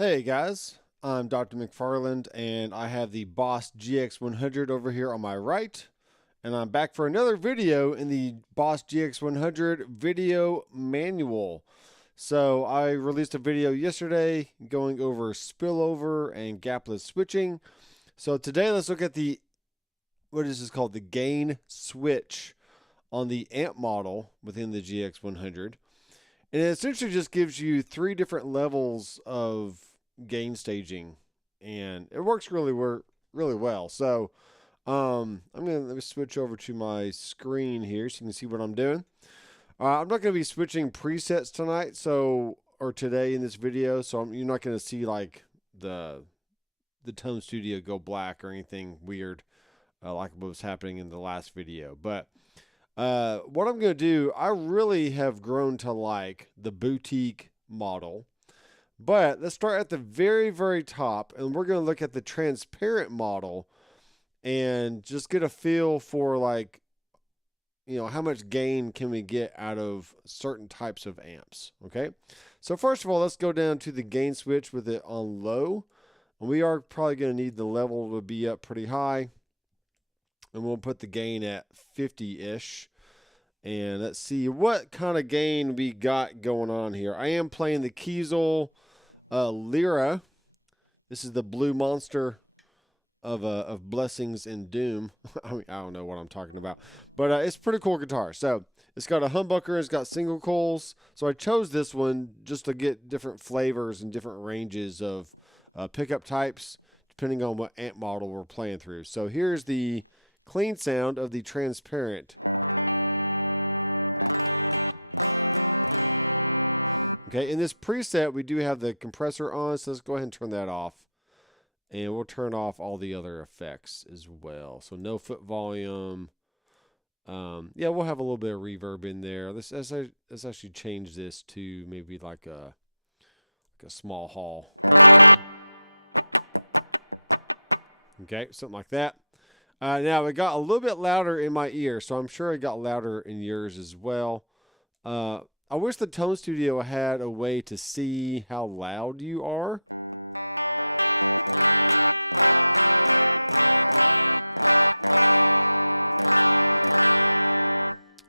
Hey guys, I'm Doctor McFarland and I have the Boss GX-100 over here on my right. And I'm back for another video in the Boss GX-100 video manual. So I released a video yesterday going over spillover and gapless switching. So today let's look at what is this called? The gain switch on the amp model within the GX-100. And it essentially just gives you three different levels of gain staging, and it works really well. So let me switch over to my screen here so you can see what I'm doing. I'm not going to be switching presets tonight, or today in this video, so you're not going to see like the Tone Studio go black or anything weird like what was happening in the last video. But what I'm going to do, I really have grown to like the boutique model. But let's start at the very, very top, and we're going to look at the transparent model and just get a feel for, like, how much gain can we get out of certain types of amps, okay? So first of all, let's go down to the gain switch with it on low. And we are probably going to need the level to be up pretty high. And we'll put the gain at 50-ish. And let's see what kind of gain we got going on here. I am playing the Kiesel Lyra. This is the Blue Monster of Blessings and Doom. I don't know what I'm talking about, but it's a pretty cool guitar. So it's got a humbucker, it's got single coils. So I chose this one just to get different flavors and different ranges of pickup types, depending on what amp model we're playing through. So here's the clean sound of the transparent. Okay, in this preset, we do have the compressor on, so let's go ahead and turn that off. And we'll turn off all the other effects as well. So no foot volume. Yeah, we'll have a little bit of reverb in there. Let's actually change this to maybe like a small hall. Okay, something like that. Now, it got a little bit louder in my ear, so I'm sure it got louder in yours as well. I wish the Tone Studio had a way to see how loud you are.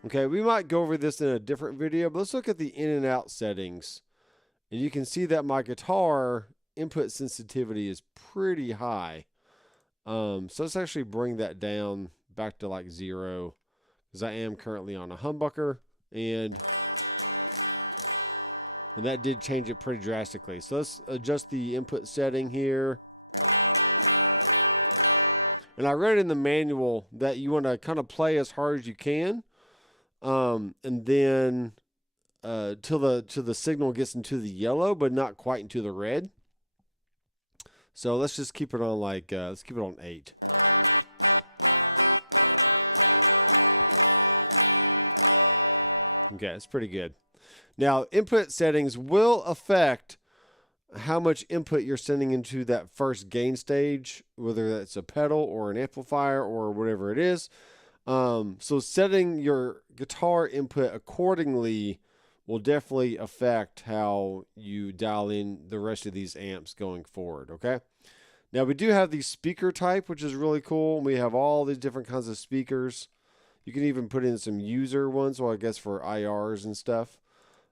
Okay, we might go over this in a different video, but let's look at the in and out settings. And you can see that my guitar input sensitivity is pretty high. So let's actually bring that down back to like 0, because I am currently on a humbucker, and that did change it pretty drastically. So let's adjust the input setting here. And I read in the manual that you want to kind of play as hard as you can, and then till the signal gets into the yellow, but not quite into the red. So let's just keep it on like let's keep it on 8. Okay, that's pretty good. Now, input settings will affect how much input you're sending into that first gain stage, whether that's a pedal or an amplifier or whatever it is. So setting your guitar input accordingly will definitely affect how you dial in the rest of these amps going forward, okay? Now, we do have the speaker type, which is really cool. We have all these different kinds of speakers. You can even put in some user ones, well, I guess for IRs and stuff.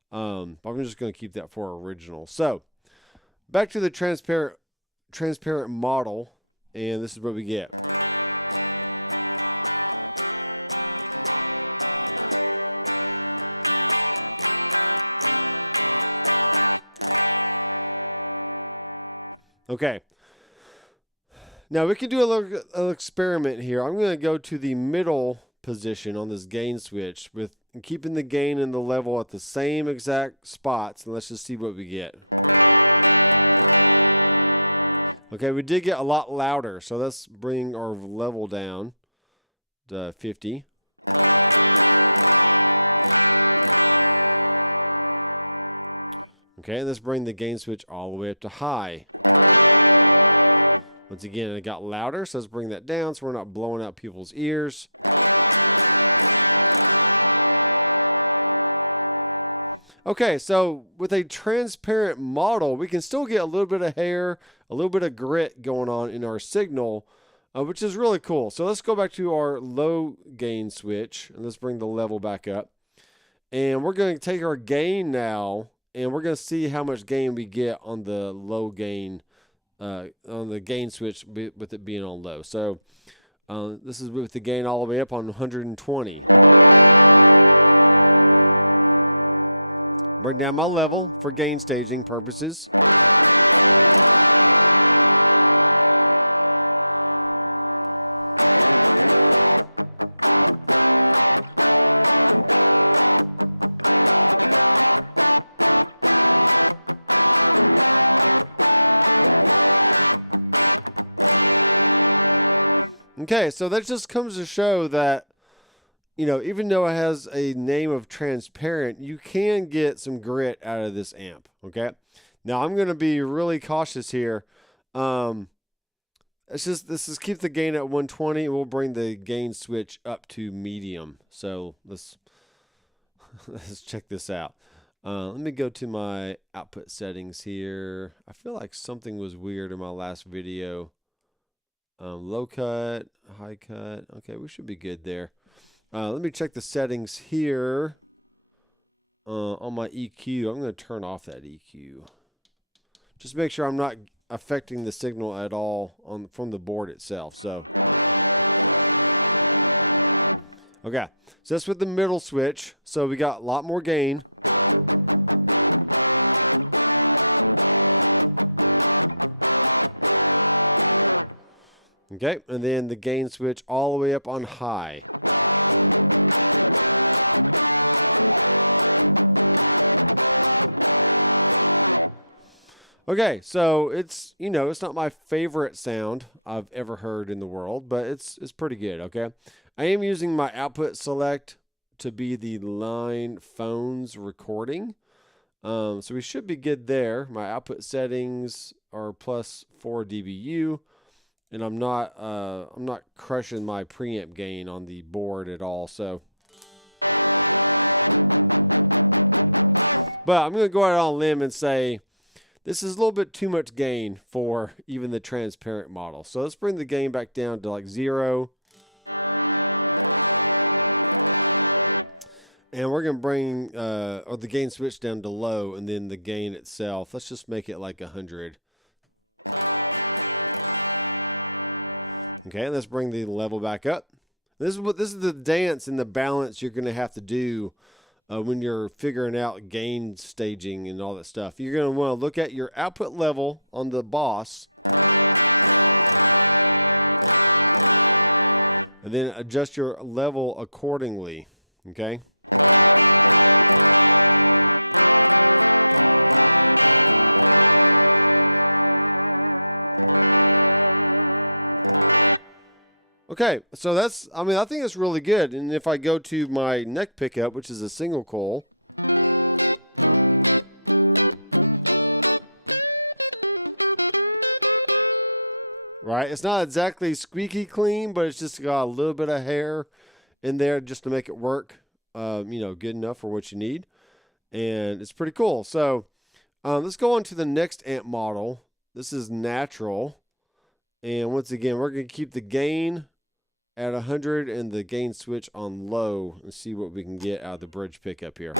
But I'm just going to keep that for original. So, back to the transparent model, and this is what we get. Okay. Now we can do a little experiment here. I'm going to go to the middle position on this gain switch with keeping the gain and the level at the same exact spots, and let's just see what we get. Okay, we did get a lot louder, so let's bring our level down to 50. Okay, let's bring the gain switch all the way up to high. Once again, it got louder, so let's bring that down so we're not blowing out people's ears. Okay, so with a transparent model, we can still get a little bit of hair, a little bit of grit going on in our signal, which is really cool. So let's go back to our low gain switch, and let's bring the level back up. And we're going to take our gain now, and we're going to see how much gain we get on the low gain, on the gain switch with it being on low. So this is with the gain all the way up on 120. Bring down my level for gain staging purposes. Okay, so that just comes to show that, you know, even though it has a name of transparent, you can get some grit out of this amp, okay? Now, I'm going to be really cautious here. Let's keep the gain at 120. We'll bring the gain switch up to medium. So let's check this out. Let me go to my output settings here. I feel like something was weird in my last video. Low cut, high cut. Okay, we should be good there. Let me check the settings here. On my EQ, I'm going to turn off that EQ. Just make sure I'm not affecting the signal at all from the board itself. So, okay, so that's with the middle switch. So we got a lot more gain. Okay, and then the gain switch all the way up on high. Okay, so it's, you know, it's not my favorite sound I've ever heard in the world, but it's pretty good, okay? I am using my output select to be the line phones recording. So we should be good there. My output settings are plus 4 dBu. And I'm not crushing my preamp gain on the board at all. So, but I'm gonna go out on a limb and say this is a little bit too much gain for even the transparent model. So let's bring the gain back down to like 0. And we're gonna bring or the gain switch down to low, and then the gain itself. Let's just make it like 100. Okay, let's bring the level back up. This is the dance and the balance you're going to have to do when you're figuring out gain staging and all that stuff. You're going to want to look at your output level on the Boss, and then adjust your level accordingly. Okay. Okay, so that's, I mean, I think it's really good. And if I go to my neck pickup, which is a single coil, right? It's not exactly squeaky clean, but it's just got a little bit of hair in there just to make it work, you know, good enough for what you need. And it's pretty cool. So let's go on to the next amp model. This is natural. And once again, we're going to keep the gain at 100 and the gain switch on low and see what we can get out of the bridge pickup here.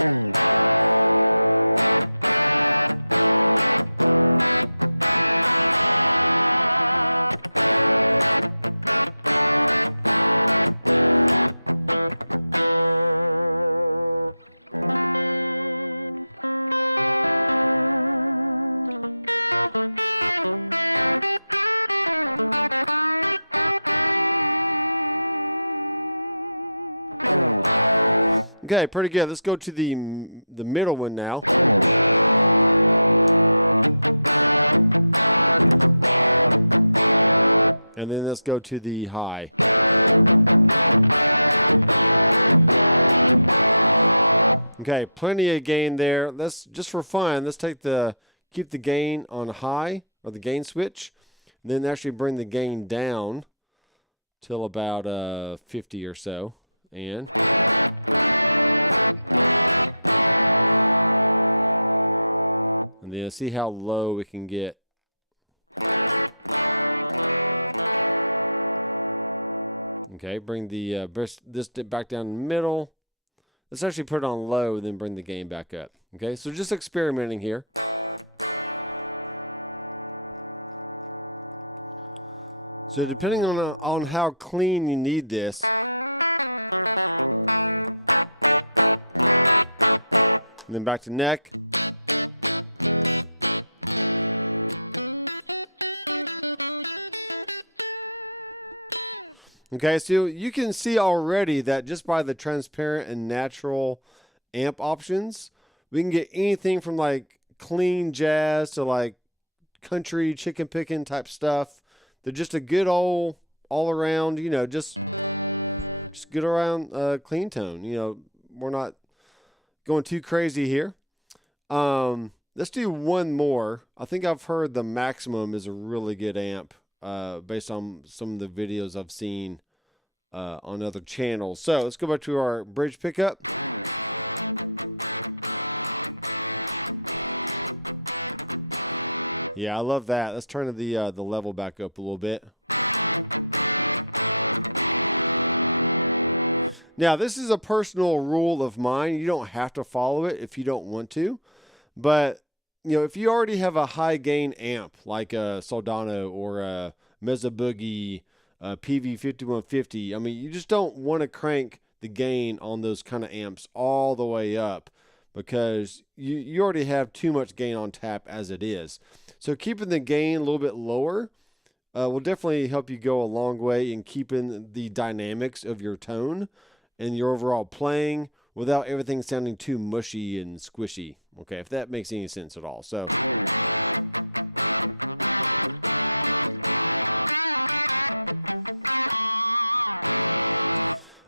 Okay, pretty good. Let's go to the middle one now. And then let's go to the high. Okay, plenty of gain there. Let's, just for fun, let's keep the gain on high, or the gain switch, and then actually bring the gain down till about 50 or so. And And then see how low we can get. Okay, bring the this back down the middle. Let's actually put it on low, then bring the gain back up. Okay, so just experimenting here. So depending on how clean you need this, and then back to neck. Okay, so you can see already that just by the transparent and natural amp options, we can get anything from like clean jazz to like country chicken picking type stuff. They're just a good old all around, you know, just good around clean tone. You know, we're not going too crazy here. Let's do one more. I think I've heard the Maximum is a really good amp based on some of the videos I've seen on other channels. So let's go back to our bridge pickup. Yeah, I love that. Let's turn the level back up a little bit. Now, this is a personal rule of mine. You don't have to follow it if you don't want to. But, you know, if you already have a high gain amp like a Soldano or a Mesa Boogie, PV5150, I mean, you just don't want to crank the gain on those kind of amps all the way up because you already have too much gain on tap as it is. So keeping the gain a little bit lower will definitely help you go a long way in keeping the dynamics of your tone and your overall playing without everything sounding too mushy and squishy. Okay, if that makes any sense at all. So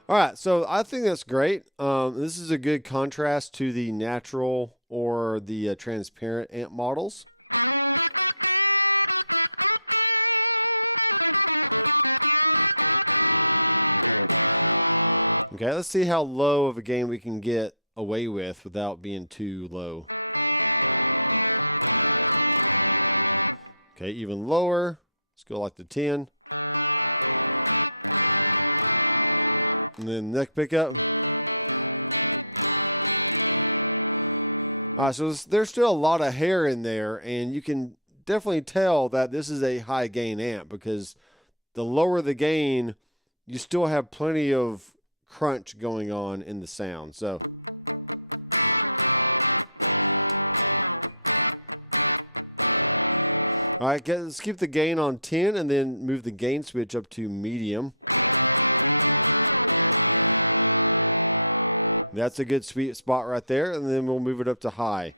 all right, so I think that's great. This is a good contrast to the natural or the transparent amp models. Okay, let's see how low of a gain we can get away with without being too low. Okay, even lower. Let's go like the 10. And then neck pickup. All right, so there's still a lot of hair in there, and you can definitely tell that this is a high gain amp because the lower the gain, you still have plenty of crunch going on in the sound. So all right, let's keep the gain on 10 and then move the gain switch up to medium. That's a good sweet spot right there, and then we'll move it up to high.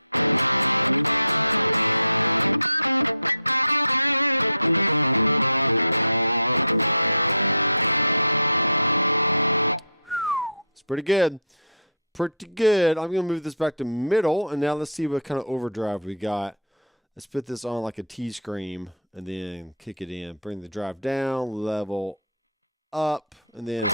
It's pretty good. Pretty good. I'm going to move this back to middle, and now let's see what kind of overdrive we got. Let's put this on like a T-Scream, and then kick it in. Bring the drive down, level up, and then...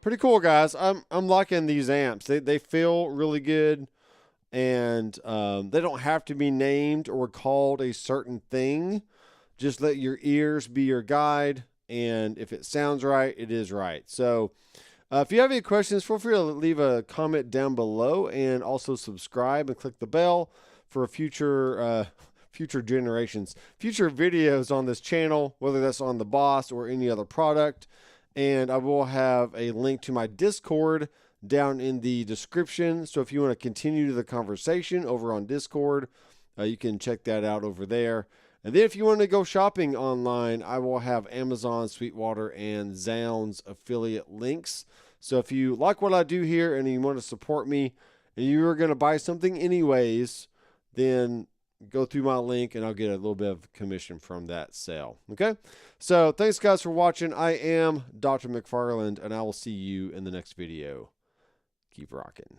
Pretty cool, guys. I'm liking these amps. They feel really good, and they don't have to be named or called a certain thing. Just let your ears be your guide, and if it sounds right, it is right. So if you have any questions, feel free to leave a comment down below, and also subscribe and click the bell for future generations, future videos on this channel, whether that's on the Boss or any other product. And I will have a link to my Discord down in the description. So if you want to continue the conversation over on Discord, you can check that out over there. And then if you want to go shopping online, I will have Amazon, Sweetwater, and Zounds affiliate links. So if you like what I do here and you want to support me and you're going to buy something anyways, then go through my link and I'll get a little bit of commission from that sale. Okay? So thanks guys for watching. I am Dr. McFarland, and I will see you in the next video. Keep rocking.